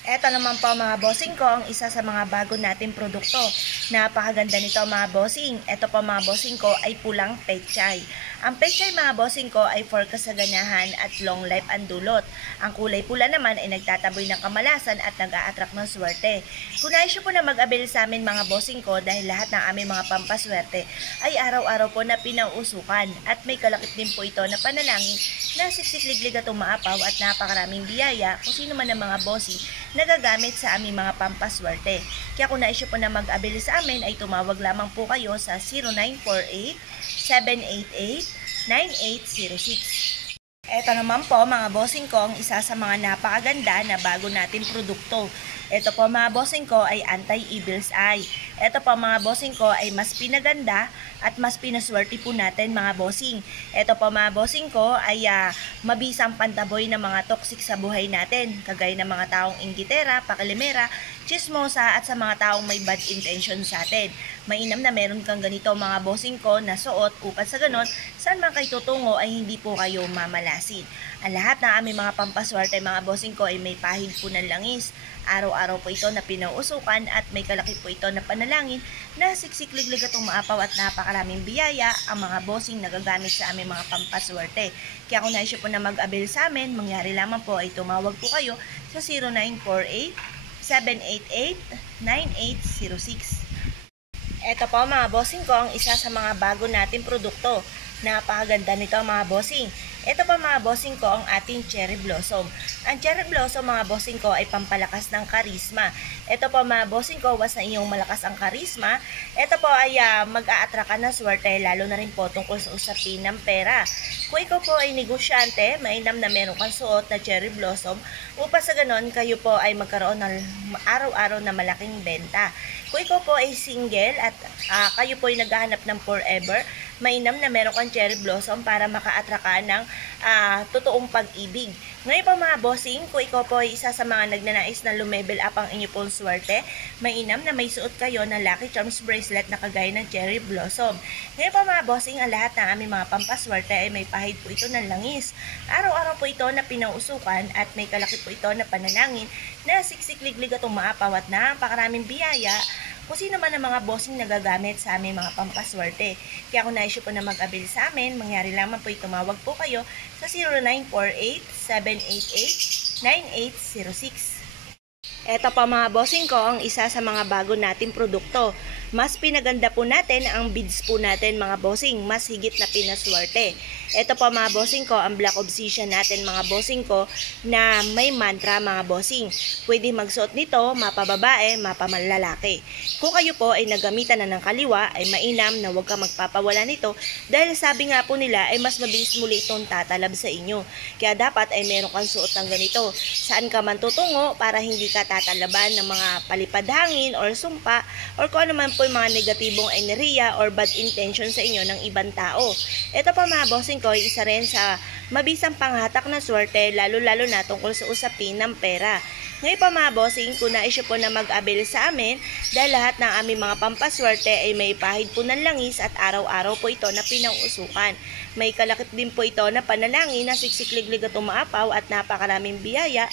Eto naman po mga bossing ko, ang isa sa mga bago nating produkto. Napakaganda nito mga bossing. Eto po mga bossing ko ay pulang pechay. Ang pechay mga bossing ko ay for kasaganahan at long life ang dulot. Ang kulay pula naman ay nagtataboy ng kamalasan at nag-a-attract ng swerte. Kung nais po na mag-avail sa amin mga bossing ko dahil lahat ng aming mga pampaswerte ay araw-araw po na pinauusukan at may kalakip din po ito na panalangin na siksik-liglig at umaapaw at napakaraming biyaya kung sino man ang mga bossing nagagamit sa aming mga pampaswerte. Kaya kung nais po na mag-avail sa amin ay tumawag lamang po kayo sa 0948-788-9806. Ito naman po mga bossing ko ang isa sa mga napakaganda na bago nating produkto. Ito po mga bossing ko ay anti-evil's eye. Ito po mga bossing ko ay mas pinaganda at mas pinaswerte po natin mga bossing. Ito po mga bossing ko ay mabisang pantaboy ng mga toxic sa buhay natin. Kagaya ng mga taong inggitera, pakilimera, chismosa at sa mga taong may bad intention sa atin. Mainam na meron kang ganito mga bossing ko na suot upang sa ganon saan man kayo tutungo ay hindi po kayo mamalasin. Ang lahat ng aming mga pampaswerte mga bossing ko ay may pahid po ng langis. Araw-araw po ito na pinauusukan at may kalaki po ito na panalangin na siksik-liglig at umaapaw at napakaraming biyaya ang mga bossing nagagamit sa aming mga pampaswerte. Kaya kung nais po na mag-avail sa amin, mangyari lamang po ay tumawag po kayo sa 0948-788-9806. Ito po mga bossing ko ang isa sa mga bago nating produkto. Napakaganda nito mga bossing. Ito pa mga bossing ko ang ating cherry blossom. Ang cherry blossom mga bossing ko ay pampalakas ng karisma. Ito po mga bossing ko, was na iyong malakas ang karisma. Ito po ay mag-a-attract ka ng swerte lalo na rin po tungkol sa usapin ng pera. Kung ikaw po ay negosyante, mainam na meron kang suot na cherry blossom upang sa ganon kayo po ay magkaroon ng araw-araw na malaking benta. Kung ikaw po ay single at kayo po ay naghahanap ng forever, mainam na meron kang cherry blossom para maka-attract ka ng totoong pag-ibig. Ngayon po mga bossing, kung ikaw po ay isa sa mga nagnanais na lumebel up ang inyo pong swerte, mainam na may suot kayo ng Lucky Charms bracelet na kagaya ng cherry blossom. Ngayon po mga bossing, ang lahat ng aming mga pampaswerte ay may pahid po ito ng langis. Araw-araw po ito na pinauusukan at may kalaki po ito na panalangin na siksik-liglig at umaapaw at napakaraming biyaya kung sino man ang mga bossing nagagamit sa aming mga pampaswerte. Kaya kung nais po na mag-avail sa amin, mangyari lamang po tumawag po kayo sa 0948-788-9806. Ito pa mga bossing ko ang isa sa mga bago nating produkto. Mas pinaganda po natin ang beads po natin mga bossing, mas higit na pinaswerte. Ito pa mga bossing ko ang Black Obsidian natin mga bossing ko na may mantra mga bossing. Pwede magsuot nito mapababae, mapamallalaki. Kung kayo po ay nagamitan na ng kaliwa ay mainam na huwag kang magpapawala nito dahil sabi nga po nila ay mas mabilis muli itong tatalab sa inyo. Kaya dapat ay meron kang suot ng ganito. Saan ka man tutungo para hindi ka tatalaban ng mga palipad hangin or sumpa or kung ano man po yung mga negatibong enerhiya or bad intention sa inyo ng ibang tao. Ito pa mga bossing ko, isa rin sa mabisang panghatak na swerte lalo-lalo na tungkol sa usapin ng pera. Ngayon pa mga bossing, kung nais po na mag-avail sa amin dahil lahat ng aming mga pampaswerte ay may pahid po ng langis at araw-araw po ito na pinauusukan. May kalakip din po ito na panalangin na siksik-liglig at umaapaw at napakaraming biyaya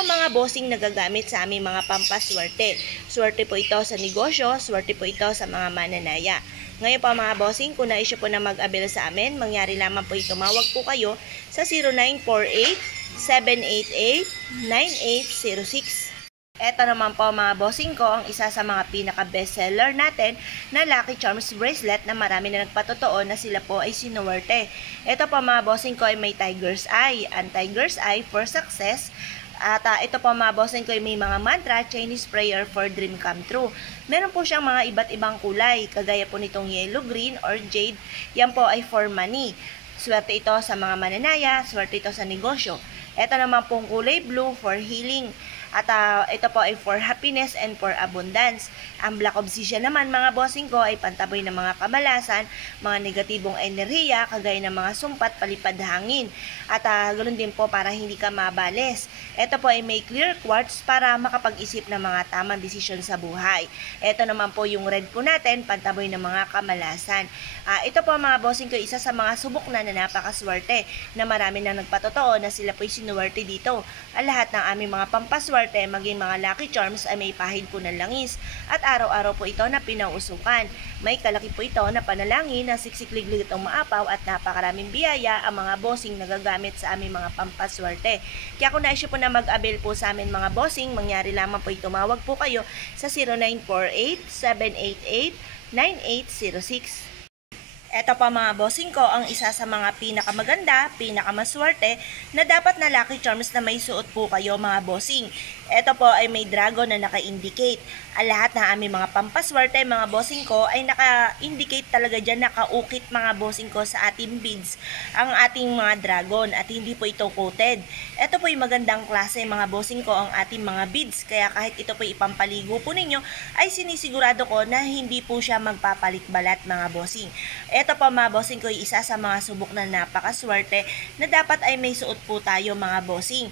ang mga bossing nagagamit sa aming mga pampaswerte. Swerte po ito sa negosyo, swerte po ito sa mga mananaya. Ngayon po mga bossing, kung nais po na mag-avail sa amin, mangyari lamang po tumawag po kayo sa 0948-788-9806. Ito naman po mga bossing ko ang isa sa mga pinaka-bestseller natin na Lucky Charms bracelet na marami na nagpatotoo na sila po ay sinuwerte. Ito po mga bossing ko ay may tiger's eye. Ang tiger's eye for success. At ito po mga bossing ko ay may mga mantra, Chinese prayer for dream come true. Meron po siyang mga iba't ibang kulay, kagaya po nitong yellow, green, or jade. Yan po ay for money. Swerte ito sa mga mananaya, swerte ito sa negosyo. Ito naman pong kulay blue for healing. At ito po ay for happiness and for abundance. Ang Black Obsidian naman mga bossing ko ay pantaboy ng mga kamalasan, mga negatibong enerhiya, kagaya ng mga sumpat, palipad hangin. At ganoon din po para hindi ka mabales. Ito po ay may clear quartz para makapag-isip ng mga tamang desisyon sa buhay. Ito naman po yung red po natin, pantaboy ng mga kamalasan. Ito po mga bossing ko, isa sa mga subok na napakaswerte na marami na nagpatotoo na sila po ay sinuwerte dito. Ang lahat ng aming mga pampaswerte swerte, maging mga lucky charms ay may pahid po ng langis at araw-araw po ito na pinauusukan. May kalaki po ito na panalangin na siksikliglig itong maapaw at napakaraming biyaya ang mga bossing nagagamit sa aming mga pampaswerte. Kaya kung naisyo po na mag-avail po sa amin mga bossing, mangyari lamang po tumawag po kayo sa 0948-788-9806. Ito pa mga bossing ko ang isa sa mga pinakamaganda, pinakamaswerte na dapat na lucky charms na may suot po kayo mga bossing. Ito po ay may dragon na naka-indicate. Ang lahat ng aming mga pampaswerte mga bossing ko ay naka-indicate talaga dyan, naka-ukit mga bossing ko sa ating beads ang ating mga dragon at hindi po ito coated. Ito po ay magandang klase mga bossing ko ang ating mga beads, kaya kahit ito po ipampaligo po ninyo ay sinisigurado ko na hindi po siya magpapalit-balat mga bossing. Ito po mga bossing ko ay isa sa mga subok na napakaswerte na dapat ay may suot po tayo mga bossing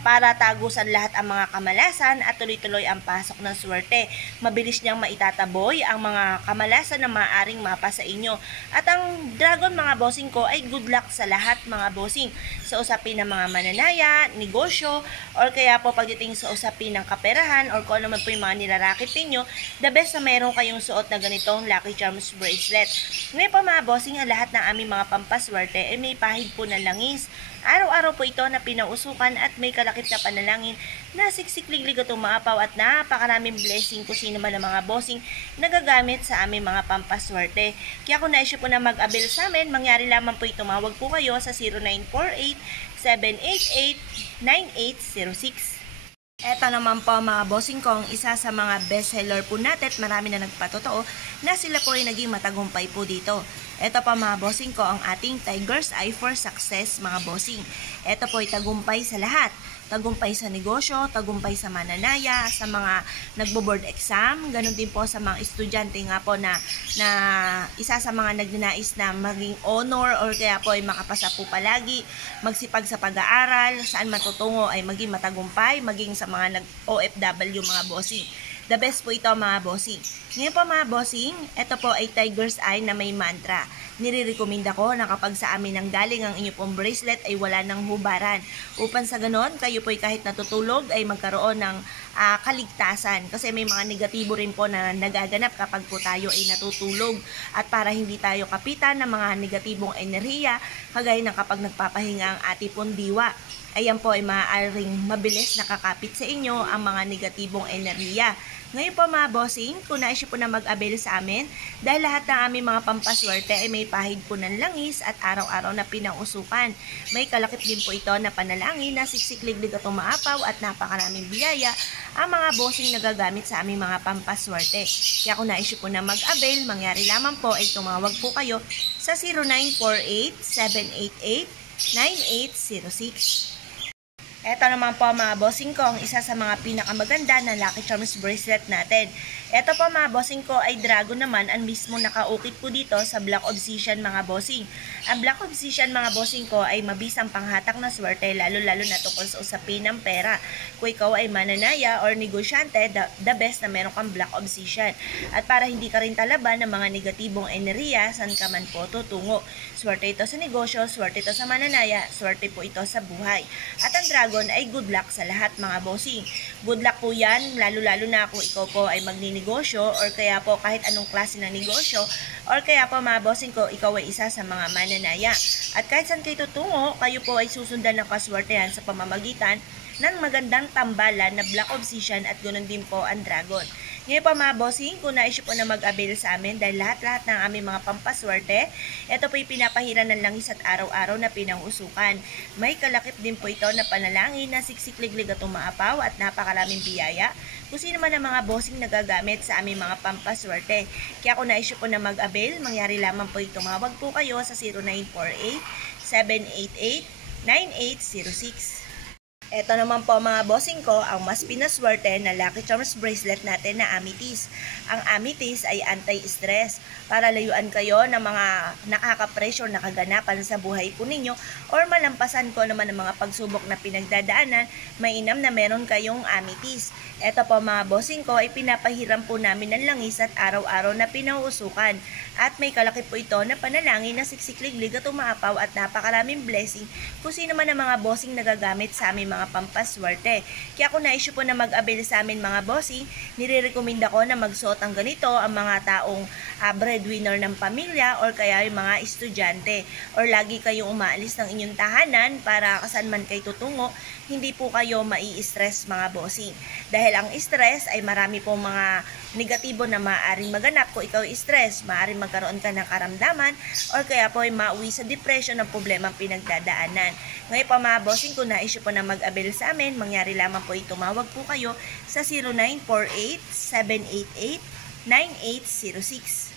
para tagusan lahat ang mga kamalasan at tuloy-tuloy ang pasok ng swerte. Mabilis niyang maitataboy ang mga kamalasan na maaaring mapa sa inyo. At ang dragon mga bossing ko ay good luck sa lahat mga bossing. Sa usapin ng mga mananaya, negosyo, or kaya po pagdating sa usapin ng kaperahan or kung ano man po yung mga nilarakit ninyo, the best na meron kayong suot na ganitong Lucky Charms bracelet. Ngayon po mga bossing, ang lahat ng aming mga pampaswerte ay may pahid po ng langis. Araw-araw po ito na pinausukan at may kalakip na panalangin na siksikliglig at umaapaw at napakaraming blessing kung sino man ang mga bossing nagagamit sa aming mga pampaswerte. Kaya kung naisyo po na mag-avail sa amin, mangyari lamang po tumawag po kayo sa 0948-788-9806. Eto naman po mga bossing ko, ang isa sa mga bestseller po natin at marami na nagpatotoo na sila po ay naging matagumpay po dito. Eto pa mga bossing ko, ang ating Tiger's Eye for Success mga bossing. Eto po ay tagumpay sa lahat. Tagumpay sa negosyo, tagumpay sa mananaya, sa mga nagbo-board exam, ganun din po sa mga estudyante nga po na isa sa mga nagnanais na maging honor or kaya po ay makapasa po palagi, magsipag sa pag-aaral, saan matutungo ay maging matagumpay, maging sa mga nag-OFW mga bossing. The best po ito mga bossing. Ngayon po mga bossing, ito po ay Tiger's Eye na may mantra. Nire-recommenda ko na kapag sa amin ang galing ang inyo pong bracelet ay wala ng hubaran. Upang sa ganon, kayo po ay kahit natutulog ay magkaroon ng kaligtasan. Kasi may mga negatibo rin po na nagaganap kapag po tayo ay natutulog. At para hindi tayo kapitan ng mga negatibong enerhiya, kagaya ng kapag nagpapahinga ang ating pong diwa, ayan po ay maaaring mabilis nakakapit sa inyo ang mga negatibong enerhiya. Ngayon po mga bossing, kung naisyo po na mag-avail sa amin, dahil lahat ng aming mga pampaswerte ay may pahid po ng langis at araw-araw na pinausukan. May kalakip din po ito na panalangin na siksikliglig at umaapaw at napakaraming biyaya ang mga bossing nagagamit sa aming mga pampaswerte. Kaya kung naisyo po na mag-avail, mangyari lamang po ay tumawag po kayo sa 0948-788-9806. Ito naman po mga bossing ko, ang isa sa mga pinakamaganda na Lucky Charms bracelet natin. Ito po mga bossing ko ay dragon naman ang mismo nakaukit po dito sa Black Obsidian mga bossing. Ang Black Obsidian mga bossing ko ay mabisang panghatak na swerte lalo-lalo na tungkol sa usapin ng pera. Kung ikaw ay mananaya or negosyante, the best na meron kang Black Obsidian. At para hindi ka rin talaban ng mga negatibong enerhiya, saan ka man po tutungo. Swerte ito sa negosyo, swerte ito sa mananaya, swerte po ito sa buhay. At ang dragon ay good luck sa lahat mga bossing. Good luck po yan, lalo-lalo na kung ikaw po ay magninegosyo or kaya po kahit anong klase ng negosyo or kaya po mga bossing ko, ikaw ay isa sa mga mananaya. At kahit saan kayo tutungo, kayo po ay susundan ng kaswertehan sa pamamagitan ng magandang tambalan na Black Obsidian at ganoon din po ang dragon. Ngayon pa mga bossing, kung naisyo po na mag-avail sa amin dahil lahat-lahat ng aming mga pampaswerte, ito po yung pinapahiran ng langis at araw-araw na pinangusukan. May kalakip din po ito na panalangin na siksikliglig at umaapaw at napakaraming biyaya kung sino man ang mga bossing nagagamit sa aming mga pampaswerte. Kaya kung naisyo po na mag-avail, mangyari lamang po tumawag po kayo sa 0948-788-9806. Ito naman po mga bossing ko, ang mas pinaswerte na Lucky Charms bracelet natin na amethyst. Ang amethyst ay anti-stress para layuan kayo ng mga nakaka-pressure na kaganapan sa buhay po ninyo or malampasan ko naman ng mga pagsubok na pinagdadaanan, mainam na meron kayong amethyst. Ito po mga bossing ko ay pinapahiram po namin ng langis at araw-araw na pinauusukan. At may kalakip po ito na panalangin na siksikliglig at umaapaw at napakaraming blessing kung sino man ang mga bossing nagagamit sa aming mga pampaswerte. Kaya kung na-issue po na mag-avail sa amin mga bossing, nire-recommenda ko na magsuot ang ganito ang mga taong breadwinner ng pamilya or kaya yung mga estudyante or lagi kayong umaalis ng inyong tahanan para kasan man kayo tutungo, hindi po kayo mai-stress mga bossing. Dahil ang stress ay marami pong mga negatibo na maaaring maganap. Kung ikaw stress, maaaring magkaroon ka ng karamdaman or kaya po ay mauwi sa depression ng problema ang pinagdadaanan. Ngayon pa mga bossing, kung na-issue po na mag-avail sa amin, mangyari lamang po tumawag po kayo sa 0948-788-9806.